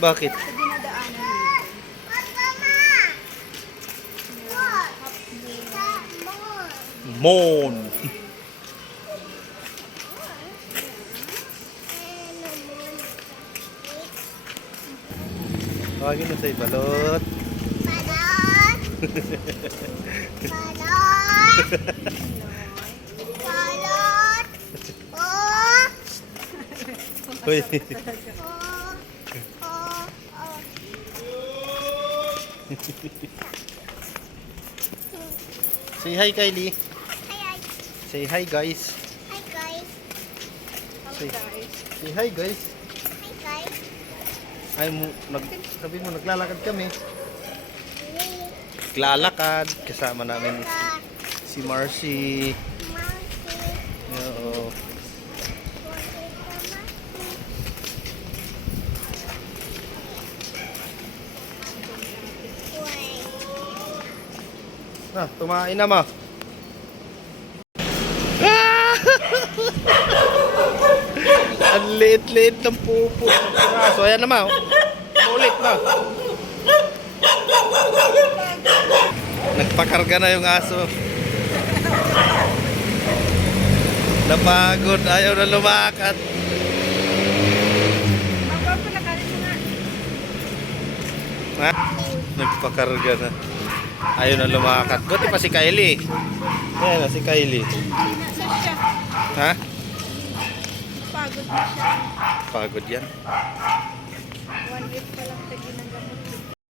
Bakit? Sa dinadaanan natin. Moon. Tawagin mo sa'yo, balot. Balot! Balot! Balot! Oh! Uy. Oh! Oh! Oh! Say hi, Kylie. Hi, Say hi, guys. hi guys. Say, Guys. say hi, guys. Hi guys. Ay, sabi mo, naglalakad kami. Hey, Naglalakad. Kasama namin si Marcy. Mousy. Oo. Ah, tumain na ma. Ang liit-liit ng pupo. So, ayan na ma. Ulit na. Nagpakarga na yung aso. Napagod. Ayaw na lumakad. Magpapanakalit mo nga. Ha? Nagpakarga na. Ayaw na lumakad. Buti pa si Kylie. Ayan na si Kylie. Nasa siya. Ha? Pagod na siya. Pagod yan. 1 week pa lang sa